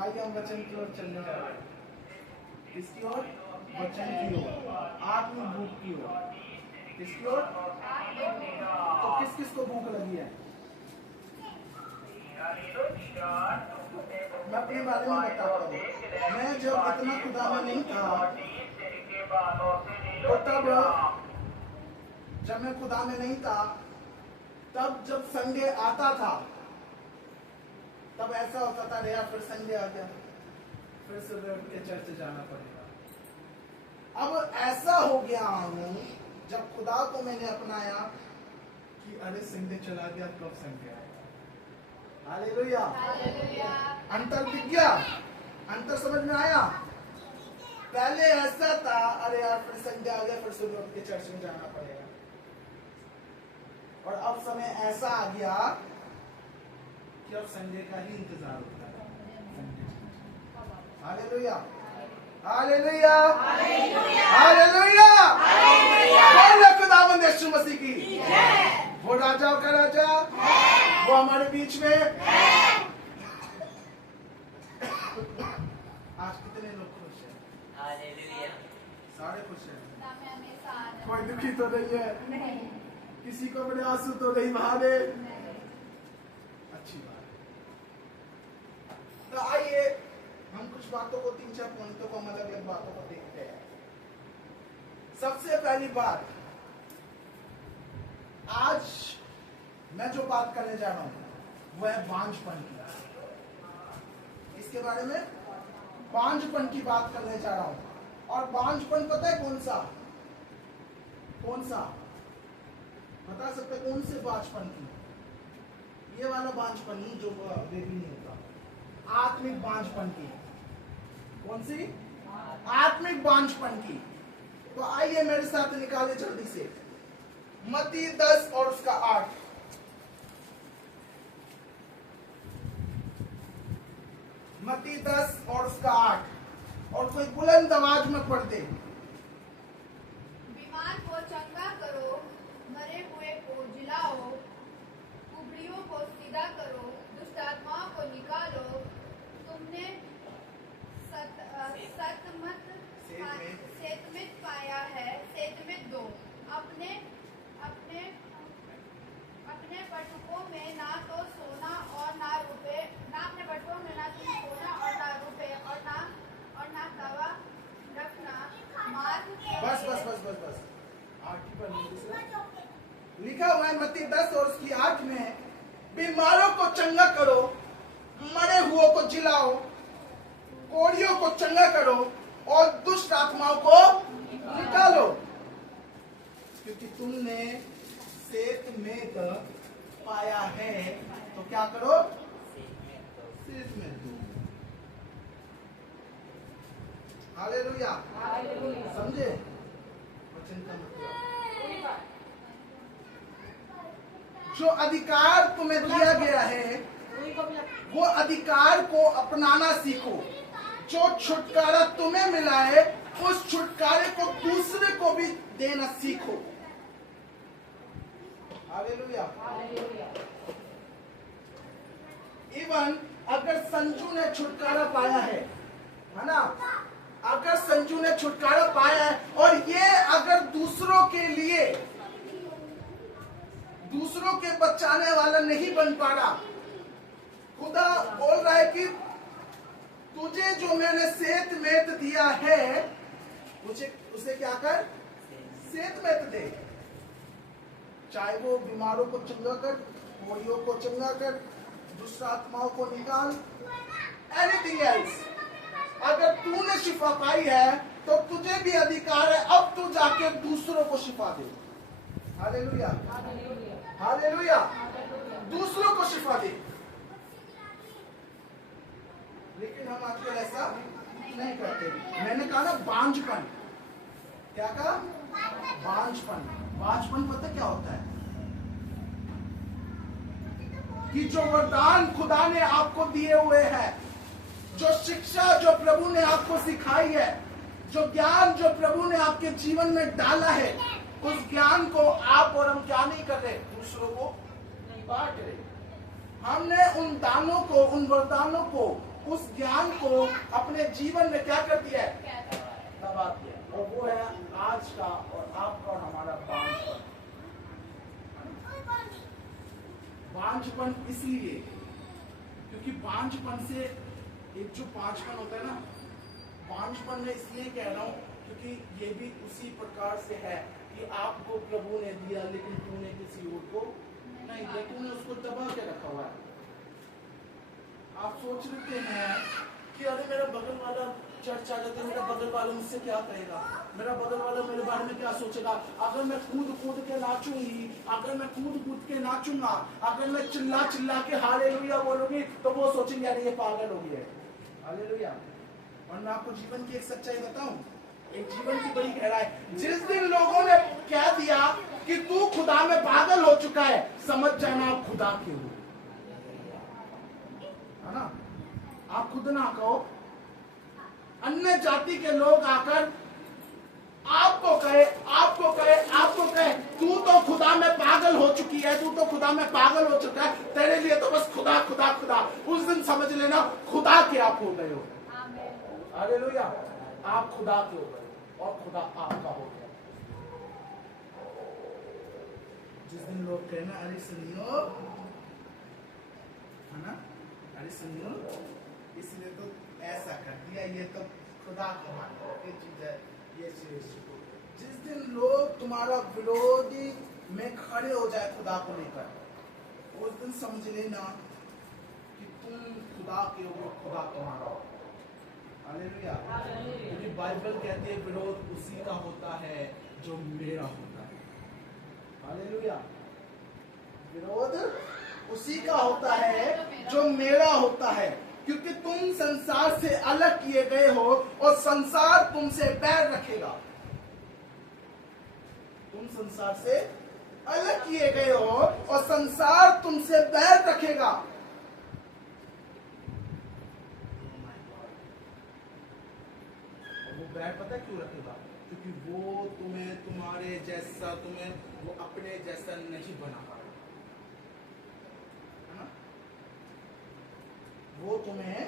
आइए हम वचन की ओर चलने जा रहे हैं। किसकी ओर? वचन की ओर, आत्म भूख की ओर। किसकी ओर? तो किस किस को भूख लगी है? मैं अपने बारे में बताता हूँ। मैं जब इतना खुदा में नहीं था, तो तब जब मैं खुदा में नहीं था, तब जब संडे आता था, तब ऐसा होता था, यार फिर संडे आ गया, फिर सुबह उठ के चर्च जाना पड़ेगा। अब ऐसा हो गया हूं, जब खुदा को मैंने अपनाया कि अरे संडे चला गया, कब संडे आएगा। हालेलुया। अंतर दिख गया, अंतर समझ में आया। पहले ऐसा था, अरे यार फिर संडे आ गया, फिर सुबह उठ के चर्च में जाना पड़ेगा। और अब समय ऐसा आ गया कि अब संडे का ही इंतजार होता है। हालेलुया, हालेलुया, हालेलुया, बोलो खुदावंद यीशु मसीह की। वो राजाओं का राजा, वो हमारे बीच में। आज कितने लोग खुश हैं? सारे खुश हैं। कोई दुखी तो नहीं है, किसी को बड़े आंसू तो नहीं बहाने। अच्छी बात। तो आइए हम कुछ बातों को, 3-4 पॉइंटों को, अलग अलग बातों को देखते हैं। सबसे पहली बात, आज मैं जो बात करने जा रहा हूं वो है बांझपन की। इसके बारे में बांझपन की बात करने जा रहा हूं। और बांझपन पता है कौन सा? कौन सा बता सकते? कौन से बांझपन की? ये वाला बांझपन नहीं जो बेबी नहीं होता, आत्मिक बांझपन की। कौन सी? आत्मिक बांझपन की। तो आइए मेरे साथ निकाले जल्दी से मत्ती 10 और उसका 8। मत्ती 10 और उसका 8। और कोई बुलंद आवाज में पढ़ दे। बीमार को चंगा करो, मरे हुए को जिलाओ, कुबड़ियों को सीधा करो, दुष्ट आत्माओं को निकालो। तुमने सेतमित पाया है, सेतमित दो। अपने अपने अपने बटुकों में ना तो सोना और ना रुपए, ना अपने बटुकों में ना तो सोना और ना रुपए और ना तवा रखना। बस बस बस बस बस 8 पर लिखा हुआ है मत्ती 10 और उसकी 8 में, बीमारों को चंगा करो, मरे हुओं को जिलाओ, कोड़ियों को चंगा करो और दुष्ट आत्माओं को निकालो। क्योंकि तुमने सेतमेत पाया है, तो क्या करो? सेतमेत दो। हालेलुया, समझे वचन का मतलब? जो अधिकार तुम्हें दिया गया है, वो अधिकार को अपनाना सीखो। जो छुटकारा तुम्हें मिला है, उस छुटकारे को दूसरे को भी देना सीखो। हालेलुया। इवन अगर संजू ने छुटकारा पाया है ना, अगर संजू ने छुटकारा पाया है और ये अगर दूसरों के लिए, दूसरों के बचाने वाला नहीं बन पा रहा, खुदा बोल रहा है कि तुझे जो मैंने सेतमेत दिया है, उसे क्या कर? सेतमेत दे। चाहे वो बीमारों को चंगा कर, कोड़ियों को चंगा कर, दुष्ट आत्माओं को निकाल, एनीथिंग एल्स। अगर तूने शिफा पाई है तो तुझे भी अधिकार है, अब तू जाके दूसरों को शिफा दे। हालेलुया, हालेलुया, दूसरों को शिफा दे। लेकिन हम आजकल ऐसा नहीं करते। मैंने कहा ना बांझपन। क्या कहा? बांझपन। बांझपन पता क्या होता है? कि जो वरदान खुदा ने आपको दिए हुए हैं, जो शिक्षा जो प्रभु ने आपको सिखाई है, जो ज्ञान जो प्रभु ने आपके जीवन में डाला है, उस ज्ञान को आप और हम क्या नहीं कर रहे? दूसरों को बांट रहे। हमने उन दानों को, उन वरदानों को, उस ज्ञान को अपने जीवन में क्या कर दिया है, दबा दिया। और वो है आज का और आपका और हमारा बांझपन। बांझपन इसलिए क्योंकि बांझपन से एक जो बांझपन होता है ना, बांझपन में इसलिए कह रहा हूं क्योंकि ये भी उसी प्रकार से है कि आपको प्रभु ने दिया लेकिन तूने किसी और को नहीं दिया, तूने उसको दबा के रखा हुआ है। आप सोच लेते हैं कि अरे मेरा बगल वाला चर्च आ जाता है, मेरा बगल वाला मुझसे क्या कहेगा, मेरा बगल वाला मेरे बारे में क्या सोचेगा, अगर मैं कूद कूद के नाचूंगी, अगर मैं कूद कूद के नाचूंगा, अगर मैं चिल्ला चिल्ला के हालेलुया बोलूंगी तो वो सोचेंगे अरे ये पागल हो गया है। हालेलुया। और मैं आपको जीवन की एक सच्चाई बताऊं, एक जीवन की बड़ी गहराई, जिस दिन लोगों ने कह दिया कि तू खुदा में पागल हो चुका है, समझ जाना आप खुदा के हो, है ना। आप खुद ना कहो, अन्य जाति के लोग आकर आपको कहे तू तो खुदा में पागल हो चुकी है, तू तो खुदा में पागल हो चुका है, तेरे लिए तो बस खुदा खुदा खुदा। उस दिन समझ लेना खुदा के आप हो गए हो। हालेलुया। आप खुदा के हो गए और खुदा आपका हो गया। जिस दिन लोग कहना अरे सुनियो, है ना, अरे सुनियो इसने तो ऐसा कर दिया, ये तो खुदा को मानो, ये चीज है, ये चीज। जिस दिन लोग तुम्हारा विरोधी में खड़े हो जाए खुदा को लेकर, उस दिन समझ लेना कि तुम खुदा के हो, खुदा तुम्हारा हो। हालेलुया। क्योंकि बाइबल कहती है विरोध उसी का होता है जो मेरा होता है। हालेलुया। विरोध उसी का होता है जो मेरा होता है, क्योंकि तुम संसार से अलग किए गए हो और संसार तुमसे बैर रखेगा। तुम संसार से अलग किए गए हो और संसार तुमसे बैर रखेगा। वो बैर पता है क्यों रखेगा? क्योंकि वो तुम्हें तुम्हारे जैसा, तुम्हें वो अपने जैसा नहीं बना पाया, है ना। वो तुम्हें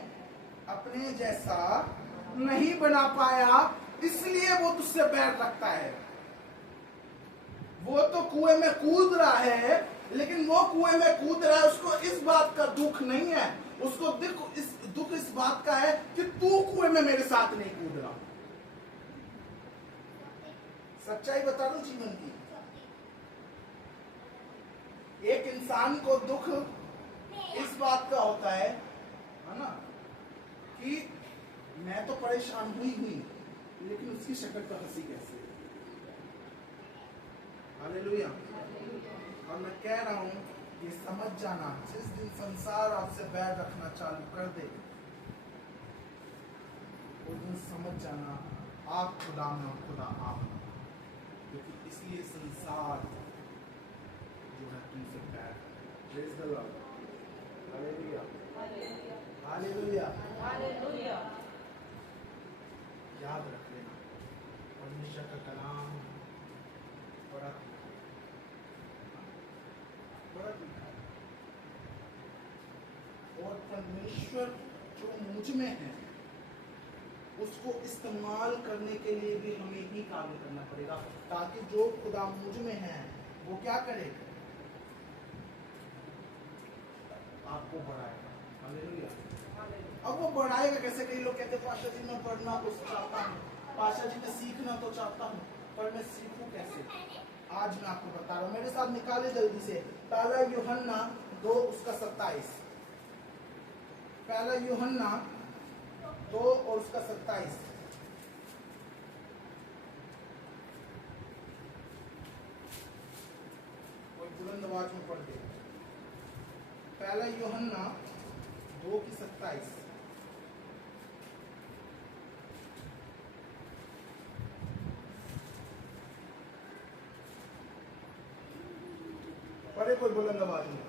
अपने जैसा नहीं बना पाया, इसलिए वो तुझसे बैर रखता है। वो तो कुएं में कूद रहा है, लेकिन वो कुएं में कूद रहा है, उसको इस बात का दुख नहीं है, उसको दुख इस बात का है कि तू कुएं में मेरे साथ नहीं कूद रहा। सच्चाई बता दो जीवन की, एक इंसान को दुख इस बात का होता है ना, कि मैं तो परेशान हुई, लेकिन उसकी शक्ल पर हंसी कैसे। हालेलुया। और मैं कह रहा हूं कि समझ जाना, जिस दिन संसार आपसे बैर रखना चालू कर दे, उस दिन समझ जाना आप खुदा में और खुदा आप, क्योंकि इसलिए संसार जो है तुमसे बैर। Praise the Lord. Hallelujah, hallelujah, hallelujah. याद रख लेना, परमेश्वर का कलाम बड़ा और परमेश्वर जो मुझ में है उसको इस्तेमाल करने के लिए भी हमें ही कार्य करना पड़ेगा, ताकि जो खुदा मुझ में है वो क्या करे, आपको बढ़ाएगा। हालेलुया। अब वो बढ़ाएगा कैसे? कई लोग कहते हैं पाशा जी मैं पढ़ना तो चाहता हूँ, पाशा जी मैं सीखना तो चाहता हूँ, पर मैं सीखूं कैसे? आज मैं आपको बता रहा हूँ, मेरे साथ निकाले जल्दी से पहला यूहन्ना 2:27। पहला यूहन्ना 2:27। कोई बुलंद आवाज में पढ़ दे। पहला यूहन्ना 2:27। पढ़े कोई बुलंद आवाज में,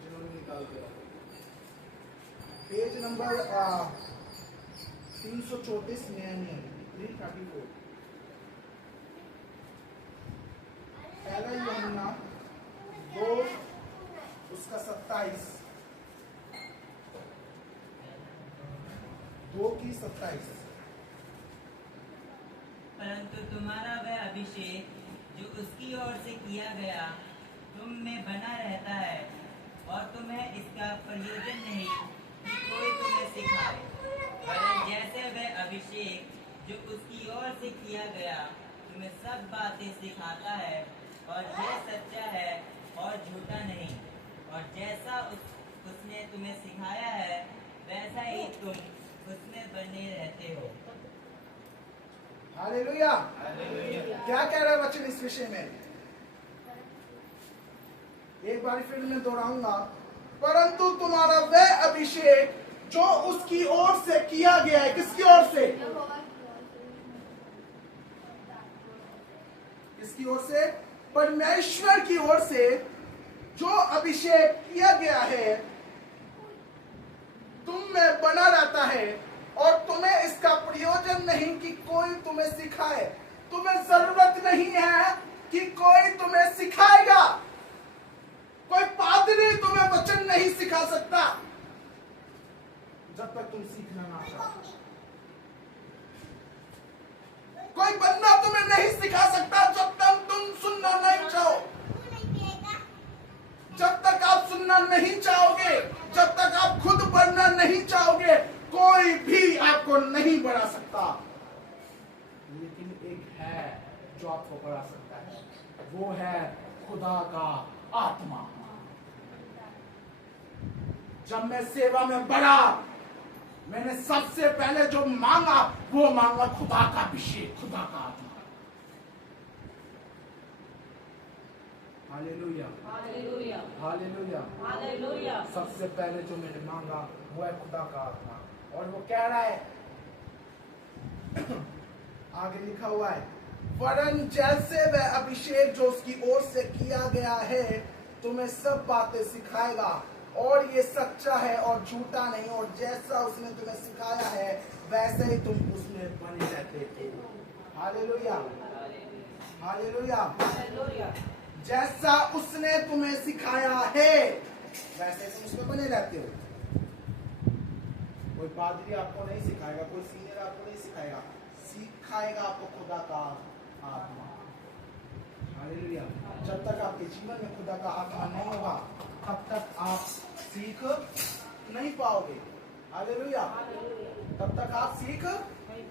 जिन्होंने निकाल दिया। पेज नंबर 334 नया नियम 334। पहला यूहन्ना 2:27। 2:27। परंतु तुम्हारा वह अभिषेक जो उसकी ओर से किया गया तुम में बना रहता है और तुम्हें इसका प्रयोजन नहीं कि कोई तुम्हें सिखाए, वरन जैसे वह अभिषेक जो उसकी ओर से किया गया तुम्हें सब बातें सिखाता है और यह सच्चा है और झूठा नहीं, और जैसा उसने तुम्हें सिखाया है वैसा ही तुम उसमें बने रहते हो। हालेलुया। क्या कह रहा है वचन इस विषय में? एक बार फिर मैं दोहराऊंगा, परंतु तुम्हारा वह अभिषेक जो उसकी ओर से किया गया है। किसकी ओर से? किसकी ओर से? परमेश्वर की ओर से जो अभिषेक किया गया है तुम में बना रहता है और तुम्हें इसका प्रयोजन नहीं कि कोई तुम्हें सिखाए। तुम्हें जरूरत नहीं है कि कोई तुम्हें सिखाएगा। कोई पादरी तुम्हें वचन नहीं सिखा सकता जब तक तुम सीखना ना चाहो। कोई बंदा तुम्हें नहीं सिखा सकता जब तक तुम सुनना नहीं चाहो। जब तक आप सुनना नहीं चाहोगे, जब तक आप खुद बढ़ना नहीं चाहोगे, कोई भी आपको नहीं बढ़ा सकता। लेकिन एक है जो आपको बढ़ा सकता है, वो है खुदा का आत्मा। जब मैं सेवा में बढ़ा, मैंने सबसे पहले जो मांगा वो मांगा खुदा का अभिषेक, खुदा का आत्मा। Hallelujah, hallelujah, hallelujah, hallelujah. सबसे पहले जो मैंने मांगा वो है खुदा का आत्मा। और वो कह रहा है आगे लिखा हुआ है, वरन जैसे वह अभिषेक जो उसकी ओर से किया गया है तुम्हें सब बातें सिखाएगा और ये सच्चा है और झूठा नहीं, और जैसा उसने तुम्हें सिखाया है वैसे ही तुम उसमें बने रहते थे। Hallelujah, hallelujah. हालेलुया। जैसा उसने तुम्हें सिखाया है वैसे तुम उसमें बने रहते हो। कोई पादरी आपको नहीं सिखाएगा, कोई सीनियर आपको नहीं सिखाएगा, सिखाएगा आपको खुदा का आत्मा। हालेलुया। जब तक आपके जीवन में खुदा का आत्मा नहीं होगा तब तक आप सीख नहीं पाओगे। हालेलुया। तब तक आप सीख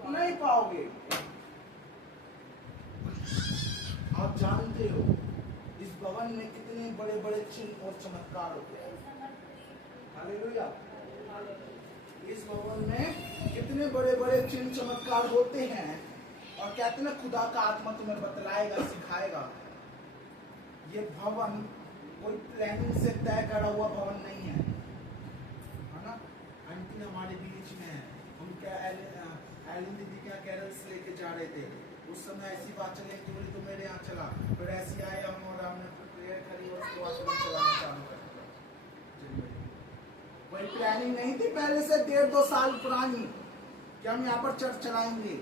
नहीं पाओगे। आप जानते हो इस भवन में कितने बड़े बड़े चिन्ह और चमत्कार होते हैं। हालेलुया। इस भवन में कितने बड़े बड़े चिन्ह चमत्कार होते हैं और कहते हैं खुदा का आत्मा तुम्हें बतलाएगा, सिखाएगा। ये भवन कोई प्लानिंग से तय करा हुआ भवन नहीं है, है ना। आंटी हमारे बीच में है, हम क्या एलिन दीदी क्या कैरल से लेके जा रहे थे, उस समय ऐसी बात चली कि बोली तो मेरे यहाँ चला, फिर ऐसी आए हम और हमने प्रेयर करी और उसके बाद हम चलाना चालू कर दिया। कोई प्लानिंग नहीं थी पहले से 1.5-2 साल पुरानी कि हम यहाँ पर चर्च चलाएंगे,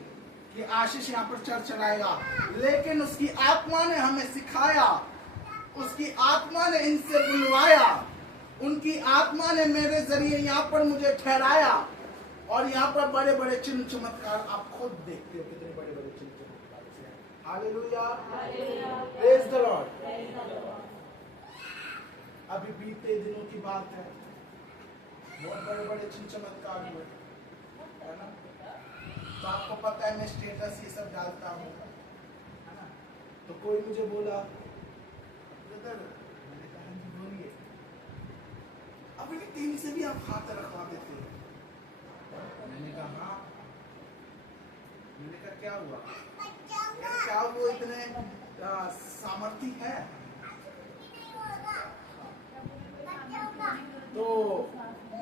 कि आशीष यहाँ पर चर्च चलाएगा। लेकिन उसकी आत्मा ने हमें सिखाया, उसकी आत्मा ने इनसे बुलवाया, उनकी आत्मा ने मेरे जरिए यहाँ पर मुझे ठहराया और यहाँ पर बड़े बड़े चिन्ह चमत्कार आप खुद देखते हो, कितने बड़े बड़े चिन्ह चमत्कार। Hallelujah, praise the Lord. अभी बीते दिनों की बात है, बहुत बड़े बड़े चिन्ह चमत्कार हुए, है ना। तो आपको पता है मैं स्टेटस ये सब डालता हूँ, है ना। तो कोई मुझे बोला ब्रदर, मैंने कहा जी बोलिए, अपनी टीम से भी आप हाथ रखवा देते हो। मैंने कहा हाँ। मैंने कहा क्या हुआ? क्या वो इतने सामर्थी है? तो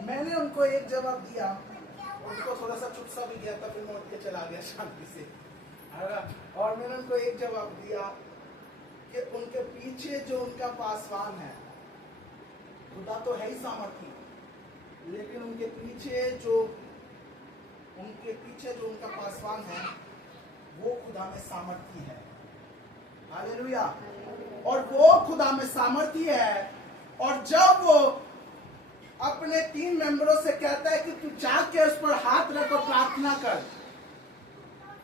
मैंने उनको एक जवाब दिया, उनको थोड़ा सा चुप सा भी गया था, फिर मैं उठ के चला गया शांति से। और मैंने उनको एक जवाब दिया कि उनके पीछे जो उनका पासवान है, खुदा तो है ही सामर्थी, लेकिन उनके पीछे जो उनका पासवान है वो खुदा में सामर्थी है। हालेलुया। और वो खुदा में सामर्थी है, और जब वो अपने 3 मेंबरों से कहता है कि तू जाके उस पर हाथ रख और प्रार्थना कर।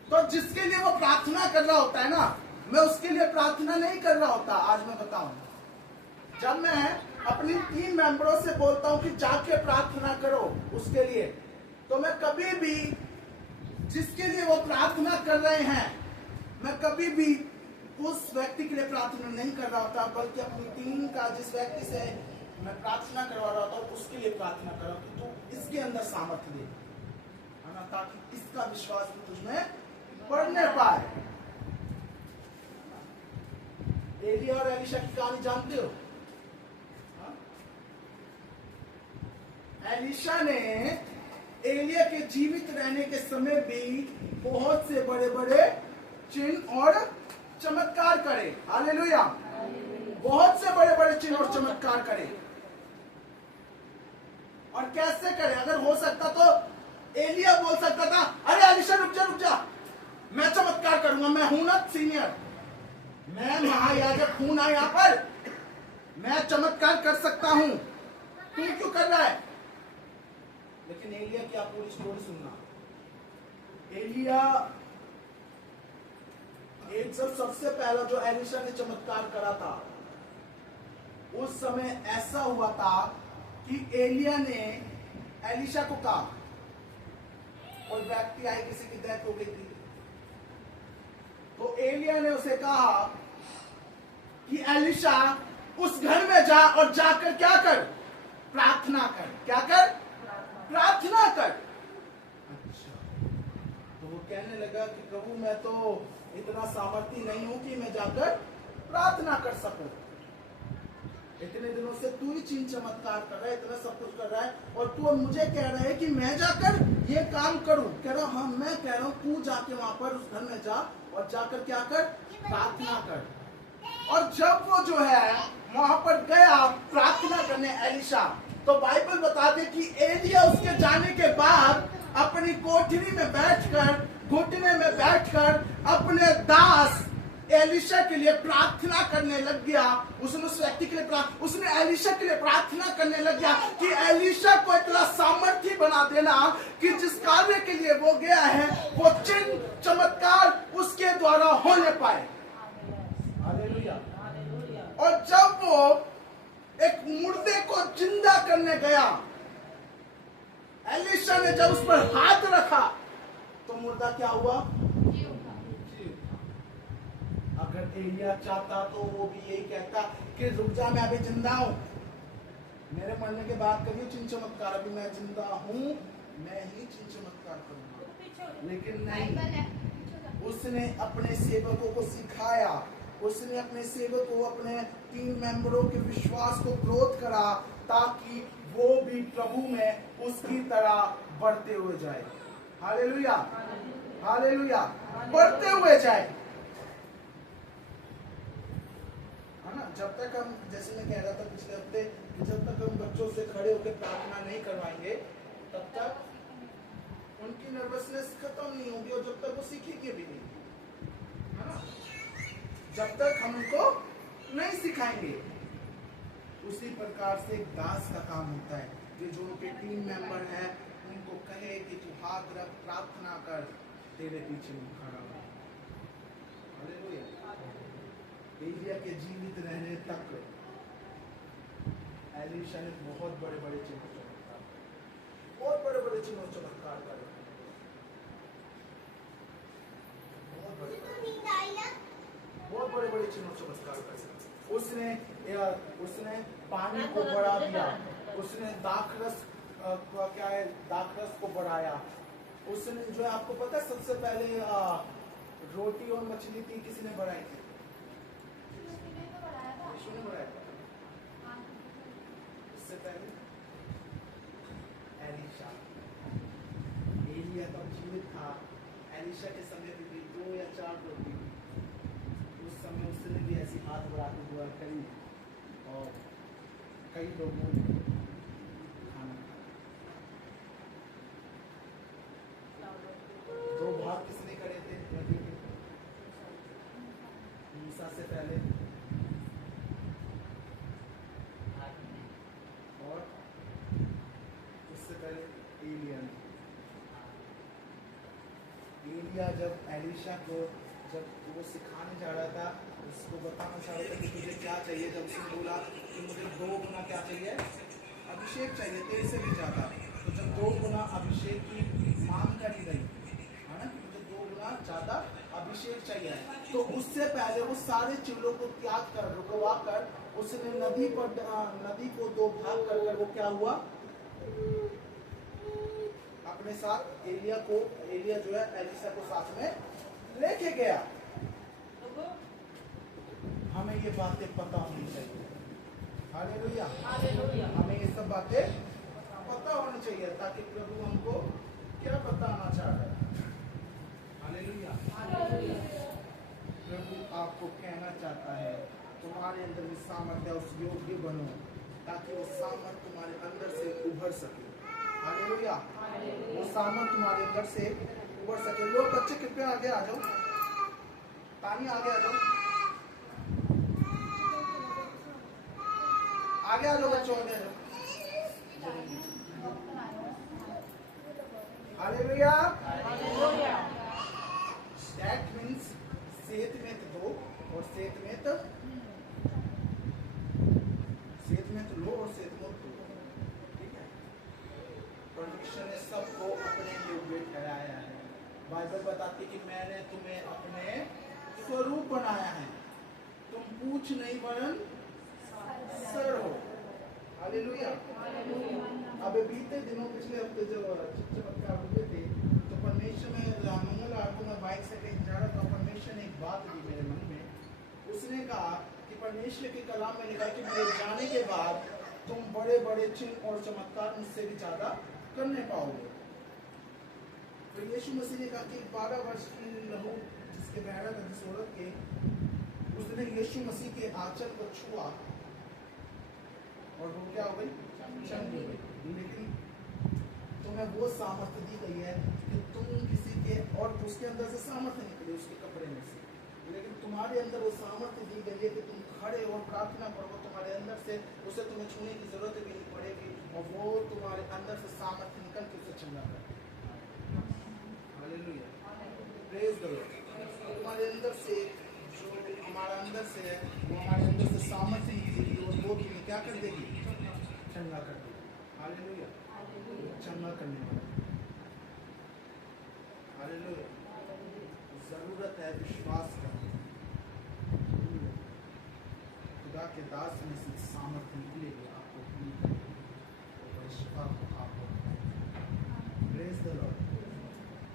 तो जिसके लिए वो प्रार्थना कर रहा होता है ना, मैं उसके लिए प्रार्थना नहीं कर रहा होता। आज मैं बताऊं, जब मैं अपनी 3 मेंबरों से बोलता हूं कि जाके प्रार्थना करो उसके लिए, तो मैं कभी भी जिसके लिए वो प्रार्थना कर रहे हैं, मैं कभी भी उस व्यक्ति के लिए प्रार्थना नहीं कर रहा होता, बल्कि अपनी टीम का जिस व्यक्ति से मैं प्रार्थना करवा रहा होता हूँ उसके लिए प्रार्थना कर रहा हूँ कि तू इसके अंदर सामर्थ्य दे, है ना, ताकि इसका विश्वास भी तुझमें बढ़ने पाए। एलिया और एलिशा की कहानी जानते हो? हाँ? एलिशा ने एलिया के जीवित रहने के समय भी बहुत से बड़े बड़े चिन्ह और चमत्कार करे। हालेलुया। बहुत से बड़े बड़े चिन्ह और चमत्कार करे। और कैसे करे? अगर हो सकता तो एलिया बोल सकता था, अरे एलिशा रुक जा, मैं चमत्कार करूंगा, मैं हूं ना सीनियर, मैं महायाजक हूं ना यहां पर, मैं चमत्कार कर सकता हूं, तू क्यों कर रहा है? लेकिन एलिया की आप पूरी स्टोरी सुनना। एलिया एक सबसे पहला जो एलिशा ने चमत्कार करा था, उस समय ऐसा हुआ था कि एलिया ने एलिशा को कहा, कोई व्यक्ति आए, किसी की डेथ हो गई थी, तो एलिया ने उसे कहा कि एलिशा उस घर में जा और जाकर क्या कर? प्रार्थना कर। क्या कर? प्रार्थना कर। अच्छा, तो वो कहने लगा कि प्रभु मैं तो इतना सामर्थी नहीं हूं कि मैं जाकर प्रार्थना कर सकूं। इतने दिनों से तू ही चिन्ह चमत्कार कर रहा है, इतना सब कुछ कर रहा है, और तू अब मुझे कह रहा है कि मैं जाकर ये काम करूं। कह रहा हाँ, मैं कह रहा हूं तू जाके वहां पर उस घर में जा और जाकर क्या कर? प्रार्थना कर। और जब वो जो है वहां पर गया प्रार्थना करने एलिशा, तो बाइबल बता दे कि एलिया उसके जाने के बाद अपनी कोठरी में बैठकर, घुटने में बैठकर अपने दास एलिशा के लिए प्रार्थना करने लग गया। उसने उस व्यक्ति के लिए उसने एलिशा के लिए प्रार्थना करने लग गया कि एलिशा को इतना सामर्थ्य बना देना कि जिस कार्य के लिए वो गया है वो चिन्ह चमत्कार उसके द्वारा होने पाए। हालेलुया। और जब वो एक मुर्दे को जिंदा करने गया, एलिशा ने जब उस पर हाथ रखा तो मुर्दा क्या हुआ? अगर एलिया चाहता तो वो भी यही कहता कि रुक जा, मैं अभी जिंदा हूं, मेरे मरने के बाद कभी चिन्ह चमत्कार, अभी मैं जिंदा हूं, मैं ही चिन्ह चमत्कार करूंगा। लेकिन नहीं, उसने अपने सेवकों को सिखाया, उसने अपने सेवक को, अपने 3 मेंबरों के विश्वास को ग्रोथ करा, ताकि वो भी प्रभु में उसकी तरह बढ़ते हुए जाए। हालेलुया, हालेलुया, बढ़ते हुए जाए। है ना? जब तक हम, जैसे मैं कह रहा था पिछले हफ्ते, जब तक हम बच्चों से खड़े होकर प्रार्थना नहीं करवाएंगे, तब तक उनकी नर्वसनेस खत्म नहीं होगी, और जब तक वो सीखेंगे भी नहीं, है ना? जब तक हम उनको नहीं सिखाएंगे। उसी प्रकार से एक दास का काम होता है कि जो उनके 3 मेंबर है उनको कहे कि तू हाथ रख, प्रार्थना कर, तेरे पीछे खड़ा हो। हालेलुया। एलिया के जीवित रहने तक एलिशा ने बहुत बड़े बड़े चिन्ह चमत्कार, बहुत बड़े बड़े चिन्ह चमत्कार करे, बहुत बड़े चिन्ह चमत्कार करे। उसने पानी को बढ़ा दिया, उसने दाखरस क्या है, दाखरस को बढ़ाया। उसने जो है, आपको पता है सबसे पहले रोटी और मछली थी, किसी ने बढ़ाई थी? यीशु ने बढ़ाया था। इससे पहले एलिशा, एलिया तब जीवित था, एलिशा के समय भी 2 या 4 रोटी, उस समय उसने भी ऐसी हाथ बढ़ा के दुआ करी और कई लोगों ने खाना खाया। 2 भाग किसने करे थे नदी के? मूसा से पहले और किया जब एलिशा को, जब वो सिखाने जा रहा था, उसको बताना चाह रहा था कि तुझे क्या चाहिए, जब उसने बोला कि मुझे 2 गुना क्या चाहिए, अभिषेक चाहिए, तेरे से भी ज़्यादा। तो जब 2 गुना अभिषेक की मांग करी गई है ना, कि मुझे 2 गुना ज़्यादा अभिषेक चाहिए, तो उससे पहले वो सारे चीज़ों को त्याग कर, रुकवा कर, उसने नदी को 2 भाग कर वो क्या हुआ, अपने साथ एलिया जो है एलिशा को साथ में लेके गया। हमें ये बातें पता होनी चाहिए, हालेलुया, हालेलुया। हमें ये सब बातें पता होनी चाहिए ताकि प्रभु हमको क्या बताना चाह रहे हैं। हालेलुया। हालेलुया। प्रभु आपको कहना चाहता है तुम्हारे अंदर में सामर्थ्य, उस योग्य बनो ताकि वो सामर्थ तुम्हारे अंदर से उभर सके। हालेलुया। वो सामर्थ तुम्हारे अंदर से उभर सके। लोग बच्चे कृपया आगे आ जाओ, पानी आगे आ जाओ, आगे आ जाओ बच्चों, आगे आ जाओ। हालेलुया। हालेलुया। That means सेत में 2 और सेत में लो और सेत में 2, ठीक है। परमेश्वर ने सबको अपने योग्य ठहराया है। बाइबल बताती कि मैंने तुम्हें अपने स्वरूप बनाया है, तुम पूछ नहीं वरन सर हो। हालेलुया। अब बीते दिनों, पिछले हफ्ते जब चमत्कार हुए थे, तो परमेश्वर में मंगलवार को मैं बाइक से कहीं जा रहा था, परमेश्वर ने एक बात दी मेरे मन में। उसने कहा कि परमेश्वर के कलाम में लिखा कि मेरे जाने के बाद तुम बड़े बड़े चिन्ह और चमत्कार मुझसे भी ज्यादा करने पाओगे। तो यीशु मसीह ने कहा कि 12 वर्ष की लहू जिसके बहरा था, जिस औरत के, उसने यीशु मसीह के आंचल को छुआ और वो क्या हो गई, चंगी हो गई। लेकिन तुम्हें वो सामर्थ्य दी गई है कि तुम किसी के, और उसके अंदर से सामर्थ्य निकले उसके कपड़े में से, लेकिन तुम्हारे अंदर वो सामर्थ्य दी गई है कि तुम खड़े और प्रार्थना करो, तुम्हारे अंदर से उसे तुम्हें छूने की जरूरत भी नहीं पड़ेगी, और वो तुम्हारे अंदर से सामर्थ्य निकल के उसे चंगा कर। Hallelujah, praise the Lord. तुम्हारे अंदर से जो हमारा अंदर से है, वो हमारे अंदर से सामर्थ्य निकलेगी और वो तुम्हें क्या कर देगी, चंगा कर देगी। हालेलुया, चंगा करने वाला। हालेलुया। जरूरत है विश्वास करने। खुदा के दास में से सामर्थ्य निकलेगी आपको पूरी करेगी और शिफा को आपको। Praise the Lord,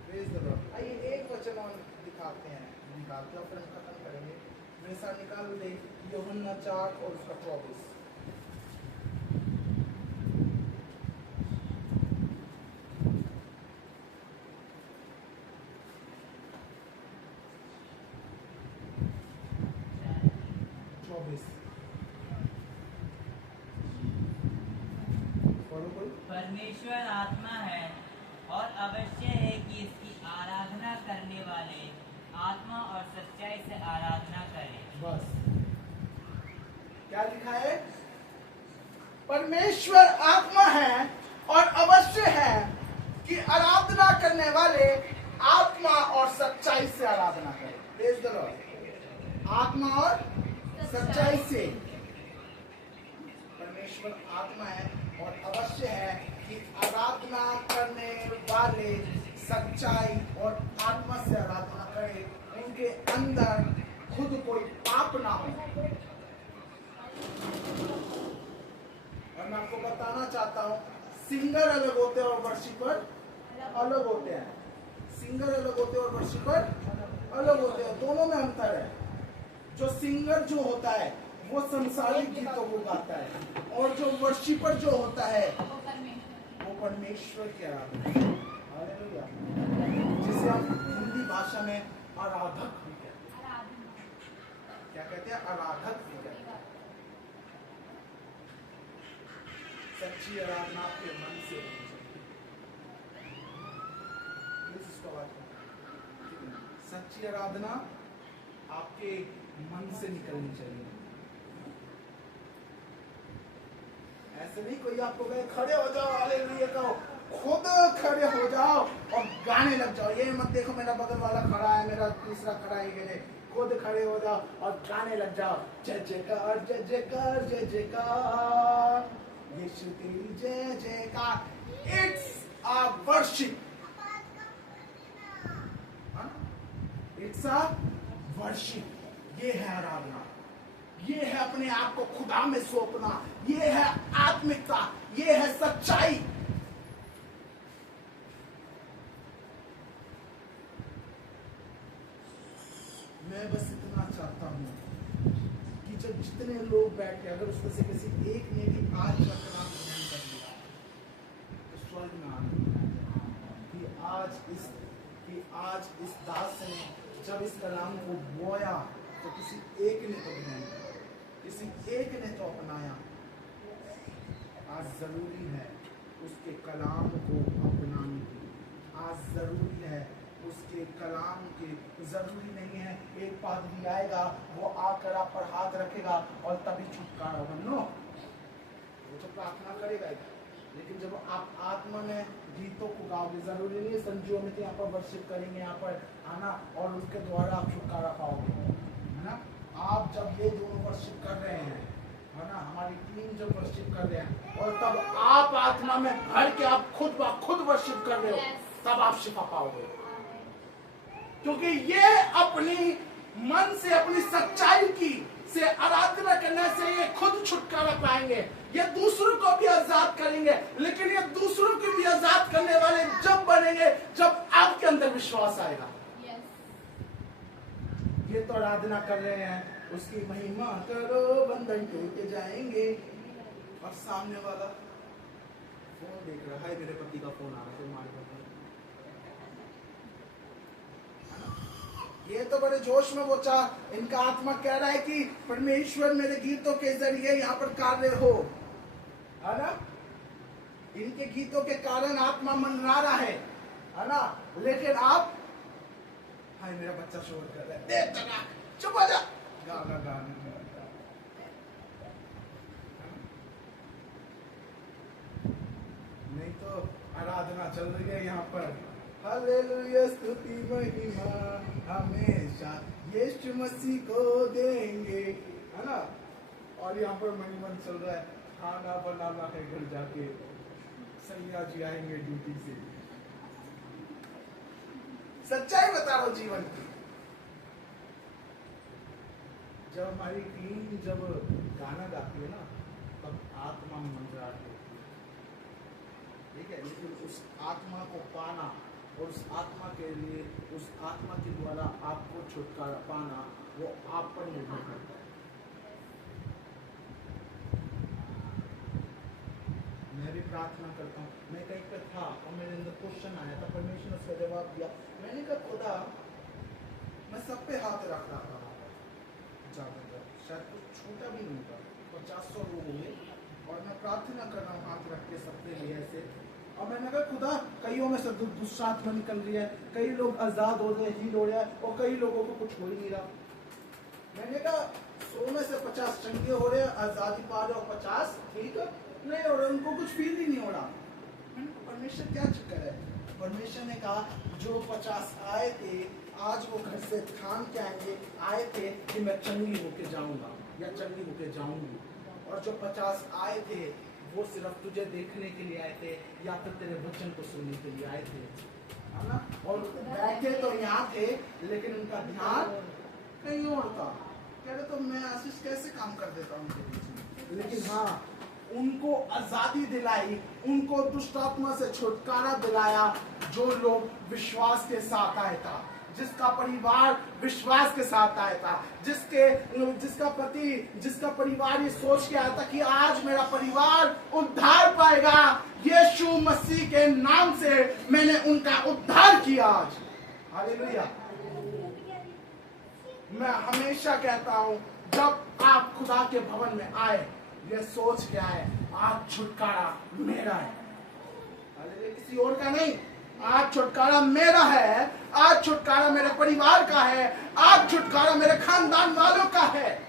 praise the Lord. आइए एक वचन और दिखाते हैं, निकालते हैं, फिर हम खत्म करेंगे। मेरे साथ निकाल दे यूहन्ना 4 और उसका 24। परमेश्वर आत्मा है और अवश्य है कि इसकी आराधना करने वाले आत्मा और सच्चाई से आराधना करें। बस क्या लिखा है, परमेश्वर आत्मा है और अवश्य है कि आराधना करने वाले आत्मा और सच्चाई से आराधना करें। Praise the Lord. आत्मा और सच्चाई से। परमेश्वर आत्मा है और अवश्य है कि आराधना करने वाले सच्चाई और आत्मा से आराधना करें, उनके अंदर खुद कोई पाप ना हो। और मैं आपको बताना चाहता हूँ, सिंगर अलग होते हैं और वर्शिपर अलग होते हैं। सिंगर अलग होते हैं और वर्शिपर अलग होते हैं, दोनों में अंतर है। जो सिंगर जो होता है वो संसारिक गीतों को गाता है, और जो वर्शिपर जो होता है वो परमेश्वर की आराधना। हालेलुया। जिसे हम हिंदी भाषा में आराधक भी कहते हैं। क्या कहते हैं, आराधक भी कहते हैं। सच्ची आराधना आपके मन से होनी चाहिए। सच्ची आराधना आपके मन से निकलनी चाहिए। ऐसे नहीं कोई आपको कहे खड़े हो जाओ हालेलुया कहो, खुद खड़े हो जाओ और गाने लग जाओ। ये मत देखो मेरा बगल वाला खड़ा है, मेरा तीसरा खड़ा है, ये नहीं। खुद खड़े हो जाओ और गाने लग जाओ। जय जयकार जय जयकार जय जयकार, यीशु तेरी जय जयकार। It's a worship, it's a worship. ये है आराधना, ये है अपने आप को खुदा में सौंपना, ये है आत्मिकता, ये है सच्चाई। मैं बस इतना चाहता हूं कि जब जितने लोग बैठे, अगर उसमें से किसी एक ने भी आज का कलाम ग्रहण कर लिया तो स्वर्ग में आना कि आज इस दास ने जब इस कलाम को बोया तो किसी एक ने तो ग्रहण किया, किसी एक ने तो अपनाया। आज जरूरी है उसके कलाम को अपनाने की, आज जरूरी है उसके कलाम की। जरूरी नहीं है एक पादरी आएगा, वो आकर आप पर हाथ रखेगा और तभी छुटकारा होगा। नो, वो तो प्रार्थना करेगा, लेकिन जब आप आत्मा में गीतों को गाओगे, जरूरी नहीं है संजीव में यहाँ पर वर्शिप करेंगे, यहाँ पर आना और उनके द्वारा आप छुटकारा पाओगे, है ना। आप जब ये दोनों वर्शिप कर रहे हैं, है ना, हमारी टीम जब वर्शिप कर रहे हैं और तब आप आत्मा में भर के आप खुद वर्शिप कर रहे हो, तब आप शिफा पाओगे। क्योंकि ये अपनी मन से, अपनी सच्चाई की से आराधना करने से ये खुद छुटकारा पाएंगे, ये दूसरों को भी आजाद करेंगे। लेकिन ये दूसरों को भी आजाद करने वाले जब बनेंगे जब आपके अंदर विश्वास आएगा। ये तो आराधना कर रहे हैं, उसकी महिमा करो, बंधन टूट जाएंगे। और सामने वाला फोन देख रहा है, मेरे पति का फोन आ रहा है, तुम्हारे पति। ये तो बड़े जोश में वो इनका आत्मा कह रहा है कि परमेश्वर मेरे गीतों के जरिए यहाँ पर कार्य हो, है ना। इनके गीतों के कारण आत्मा मनरा रहा है ना। लेकिन आप, हाय मेरा बच्चा शोर कर रहा है, देख तक चुप हो जा, गाना गाना। नहीं तो आराधना चल रही है यहाँ पर, हालेलुया स्तुति महिमा हमेशा यीशु मसीह को देंगे, है ना। और यहाँ पर मनीमन चल रहा है, खाना बनाना है घर जाके, सैया जी आएंगे ड्यूटी से। सच्चाई बता रहा हूं जीवन की। जब हमारी टीम जब गाना गाती है ना, तब आत्मा मंडराती है, ठीक है। लेकिन उस आत्मा को पाना और उस आत्मा के लिए, उस आत्मा के द्वारा आपको छुटकारा पाना, वो आप पर निर्भर करता है। मैं भी प्रार्थना करता हूँ। मैं कहीं पर था और मेरे अंदर क्वेश्चन आया था, परमेश्वर ने उसका जवाब दिया। मैंने कहा खुदा, मैं सब पे हाथ रख रहा था, ज्यादातर शायद कुछ छोटा भी नहीं था, 50-100 लोग होंगे, और मैं प्रार्थना कर रहा हूँ हाथ रख के सबके लिए ऐसे। और मैंने कहा खुदा, कईयों में से दुष्टात्मा निकल रही है, कई लोग आजाद हो रहे हैं, हील हो रहे हैं, और कई लोगों को कुछ हो ही नहीं रहा। मैंने कहा 100 में से 50 चंगे हो रहे हैं, आजादी पा रहे, और 50 ठीक नहीं हो रहे, उनको कुछ फील ही नहीं हो रहा। मैंने कहा परमेश्वर क्या चक्कर है। परमेश्वर ने कहा जो 50 आए थे, आज वो घर से ठान के आए थे कि मैं चंगी होके जाऊंगा या चंगी होके जाऊंगी। और जो 50 आए थे वो सिर्फ तुझे देखने के लिए आए थे या फिर तेरे वचन को सुनने के लिए आए थे, है ना। और बैठे तो यहाँ थे, लेकिन उनका ध्यान कहीं और था। कह रहे तो मैं आशीष कैसे काम कर देता हूँ। लेकिन हाँ, उनको आजादी दिलाई, उनको दुष्ट आत्मा से छुटकारा दिलाया जो लोग विश्वास के साथ आया था, जिसका परिवार विश्वास के साथ आया था, जिसका परिवार ये सोच के आया था कि आज मेरा परिवार उद्धार पाएगा, यीशु मसीह के नाम से मैंने उनका उद्धार किया आज। हालेलुया। मैं हमेशा कहता हूं, जब आप खुदा के भवन में आए, ये सोच के आए आज छुटकारा मेरा है, किसी और का नहीं। आज छुटकारा मेरा है, आज छुटकारा मेरे परिवार का है, आज छुटकारा मेरे खानदान वालों का है।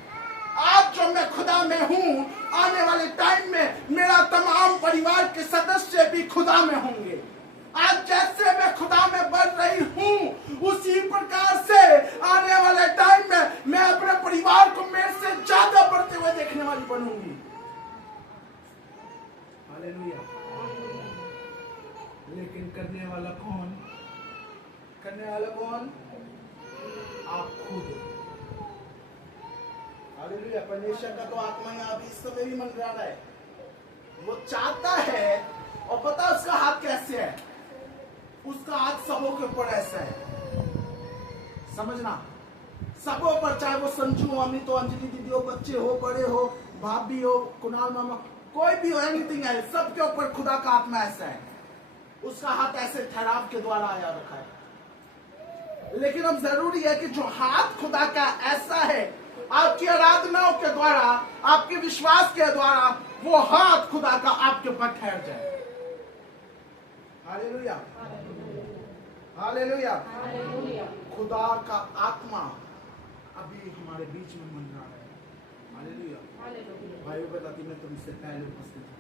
आज जो मैं खुदा में हूं, आने वाले टाइम में मेरा तमाम परिवार के सदस्य भी खुदा में होंगे। आज जैसे मैं खुदा में बढ़ रही हूं, उसी प्रकार से आने वाले टाइम में मैं अपने परिवार को मेरे से ज्यादा बढ़ते हुए देखने वाली बनूंगी। हालेलुया। लेकिन करने वाला कौन? करने वाला कौन? आप खुद। हालेलुया। परमेश्वर का तो आत्मा यहाँ भी इस समय भी मंडरा रहा है। वो चाहता है, और पता उसका हाथ कैसे है? उसका हाथ सबों के ऊपर ऐसा है, समझना, सबों पर, चाहे वो संजू हो, अमित हो, अंजलि दीदी हो, बच्चे हो, बड़े हो, भाभी हो, कुणाल मामा, कोई भी हो, एनीथिंग है, सबके ऊपर खुदा का आत्मा ऐसा है। उसका हाथ ऐसे ठहराव के द्वारा आया रखा है। लेकिन अब जरूरी है कि जो हाथ खुदा का ऐसा है, आपकी आराधनाओं के द्वारा, आपके विश्वास के द्वारा, वो हाथ खुदा का आपके ऊपर ठहर जाए। Hallelujah, hallelujah. खुदा का आत्मा अभी हमारे बीच में मंडरा रहा है। हालेलुया। भाइयों बताती, मैं तुमसे पहले उपस्थित हूँ,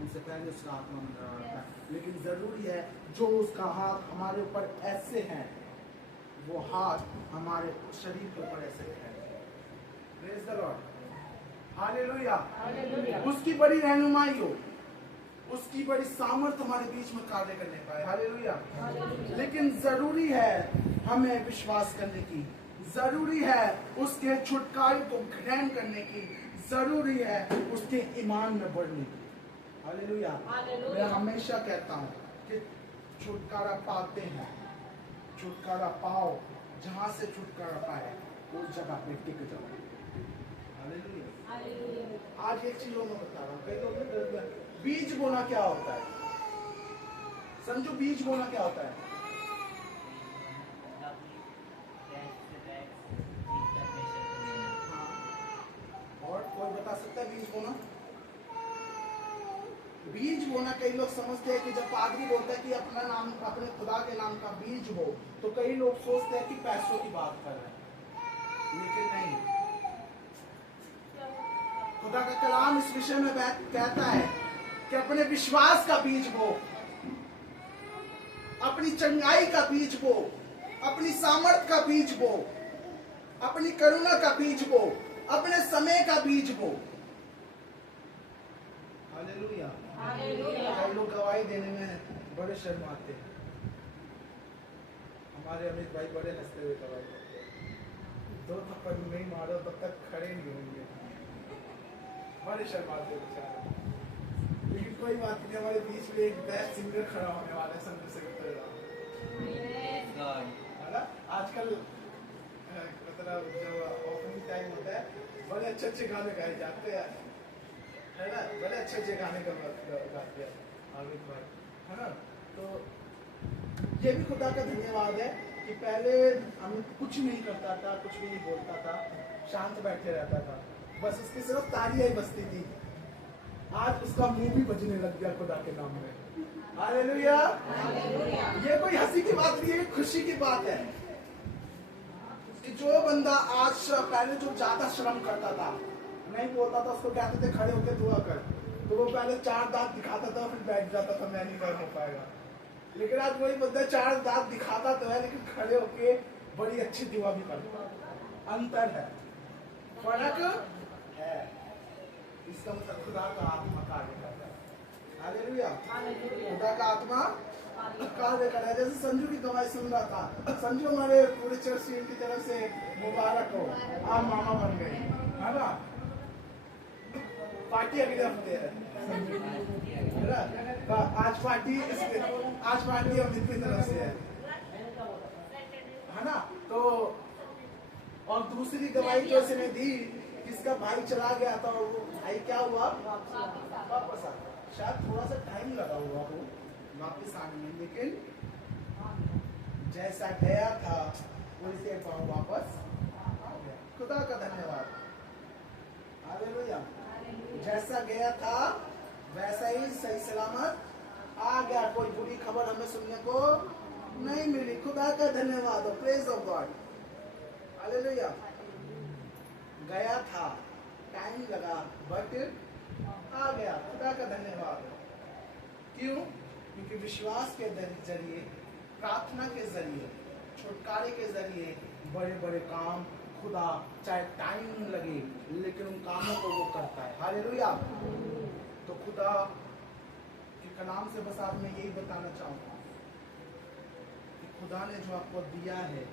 उनसे पहले उसका आत्मा मंडरा रहा है। लेकिन जरूरी है जो उसका हाथ हमारे ऊपर ऐसे है, वो हाथ हमारे शरीर के ऊपर ऐसे है। Praise the Lord. हालेलुया। उसकी बड़ी रहनुमाई हो, उसकी बड़ी सामर्थ्य हमारे बीच में कार्य करने पाए। हालेलुया। लेकिन जरूरी है हमें विश्वास करने की, जरूरी है उसके छुटकारे को ग्रहण करने की, जरूरी है उसके ईमान में बढ़ने की। हालेलुया। मैं हमेशा कहता हूँ कि छुटकारा पाते हैं, छुटकारा पाओ, जहां से छुटकारा पाए उस जगह पे टिक जाओ। हालेलुया। आज एक चीज मैं बता रहा हूँ, कई लोग बीज बोना क्या होता है? संजू, बीज बोना क्या होता है? और कोई बता सकता है बीज बोना? बीज बोना कई लोग समझते हैं कि जब पादरी बोलता है कि अपना नाम, अपने खुदा के नाम का बीज बो, तो कई लोग सोचते हैं कि पैसों की बात कर रहे हैं, लेकिन नहीं। खुदा का कलाम इस विषय में कहता है कि अपने विश्वास का बीज बो, अपनी चंगाई का बीज बो, अपनी सामर्थ का बीज बो, अपनी करुणा का बीज बो, अपने समय का बीज बो। हालेलुया। कई लोग गवाही देने में बड़े शर्माते हैं। हमारे अमित भाई बड़े हंसते हुए गवाही देते हैं, 2 थप्पड़ नहीं मारो तब तक खड़े नहीं होंगे, बड़े शर्माते बेचारे। लेकिन कोई बात नहीं, हमारे बीच में एक बेस्ट सिंगर खड़ा होने वाला है, संजू से है ना। आजकल मतलब जब ओपनिंग टाइम होता है, बड़े अच्छे अच्छे गाने गाए जाते हैं, है ना, बड़े अच्छे अच्छे गाने गाते हैं अमित भाई, है ना। तो ये भी खुदा का धन्यवाद है कि पहले अमित कुछ नहीं करता था, कुछ भी नहीं बोलता था, शांत बैठे रहता था, बस उसकी सिर्फ तालियां ही बजती थी। आज उसका मुंह भी बजने लग गया खुदा के नाम में। हालेलुया। ये कोई हंसी की बात नहीं है, खुशी की बात है कि जो बंदा आज पहले जो ज्यादा श्रम करता था, नहीं बोलता था, उसको कहते थे खड़े होकर दुआ कर, तो वो पहले 4 दांत दिखाता था, फिर बैठ जाता था, मैं नहीं कर हो पाएगा। लेकिन आज वही बंदा 4 दांत दिखाता तो है, लेकिन खड़े होके बड़ी अच्छी दुआ भी करता है। अंतर है, फर्क है। इसका मतलब खुदा का आत्मा कार्य करता है। हालेलुया। खुदा का आत्मा कार्य कर रहा है। जैसे संजू की गवाही सुन रहा था, संजू हमारे पूरे चर्च टीम की तरफ से मुबारक हो, आप मामा बन गए, है ना। पार्टी अगले हफ्ते है ना, आज पार्टी अमित की तरफ से है ना। तो और दूसरी गवाही जो इसने दी, किसका भाई चला गया था, और वो भाई क्या हुआ, वापस आ, शायद थोड़ा सा टाइम लगा हुआ हो वापस आने में, लेकिन जैसा गया था वैसे वापस आ गया। खुदा का धन्यवाद। हालेलुया। जैसा गया था वैसा ही सही सलामत आ गया, कोई बुरी खबर हमें सुनने को नहीं मिली। खुदा का धन्यवाद, प्रेज ऑफ गॉड। हालेलुया। गया था, टाइम लगा, बट आ गया। खुदा का धन्यवाद। क्यों? क्योंकि विश्वास के जरिए, प्रार्थना के जरिए, छुटकारे के जरिए बड़े बड़े काम खुदा, चाहे टाइम लगे, लेकिन उन कामों को वो करता है। हालेलुया। तो खुदा के कलाम से बस आज मैं यही बताना चाहूँगा कि खुदा ने जो आपको दिया है,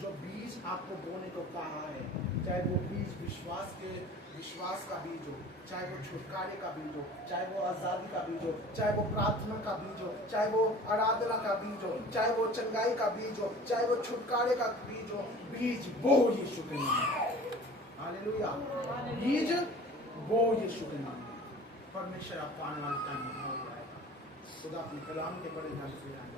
जो बीज आपको बोने को कहा है, चाहे वो बीज विश्वास का बीज हो, चाहे वो छुटकारे का बीज हो, चाहे वो आज़ादी का बीज हो, चाहे वो प्रार्थना का बीज हो, चाहे वो आराधना का बीज हो, चाहे वो चंगाई का बीज हो, चाहे वो छुटकारे का बीज हो, बीज वो यीशु के नाम में। हालेलुया। बीज वो यीशु के नाम में। परमेश्वर आपको आने वाले टाइम में हो जाएगा। खुदा अपने कलाम के बड़े ध्यान से